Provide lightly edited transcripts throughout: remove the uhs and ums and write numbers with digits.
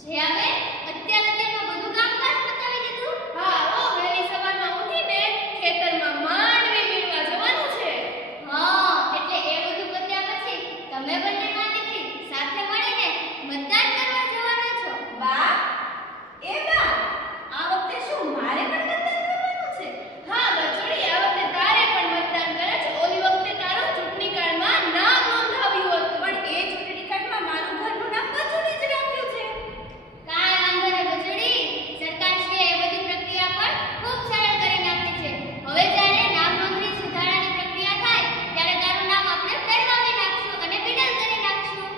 જે આવે અત્યારમાં બધું કામકાજ પતાવી દીધું? હા ઓ વહેલી સવારમાં ઉઠીને ખેતરમાં માંડવી વીણવા જવાનું છે. હા, એટલે એ બધું પત્યા પછી તમે બંને માં દીકરી સાથે મળીને મતદાન કરવા જવાના છો? બા, એ બા, આ વખતે શું મારે પણ મતદાન કરવાનું છે? હા બચોડી, આ વખતે તારે પણ મતદાન કરે છે. ઓલી વખતે તારું ચૂંટણી કાર્ડમાં નામ નોંધાવ્યું હતું. પણ એ ચૂંટણી કાર્ડમાં મારું ઘરનું નામ બચોડી જ રાખ્યું છે. કાંઈ વાંધો નહીં બચડી, સરકારશ્રીએ એ બધી પ્રક્રિયા પણ ખૂબ સરળ કરી નાખી છે. હવે જ્યારે નામ નોંધણી સુધારાની પ્રક્રિયા થાય ત્યારે તારું નામ આપણે ફેરવાવી નાખશું અને બિડલ કરી નાખશું.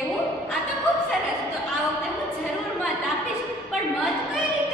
એવું? આ તો ખૂબ સરસ. તો આ વખતે હું જરૂર મત આપીશ, પણ મત કઈ રીતે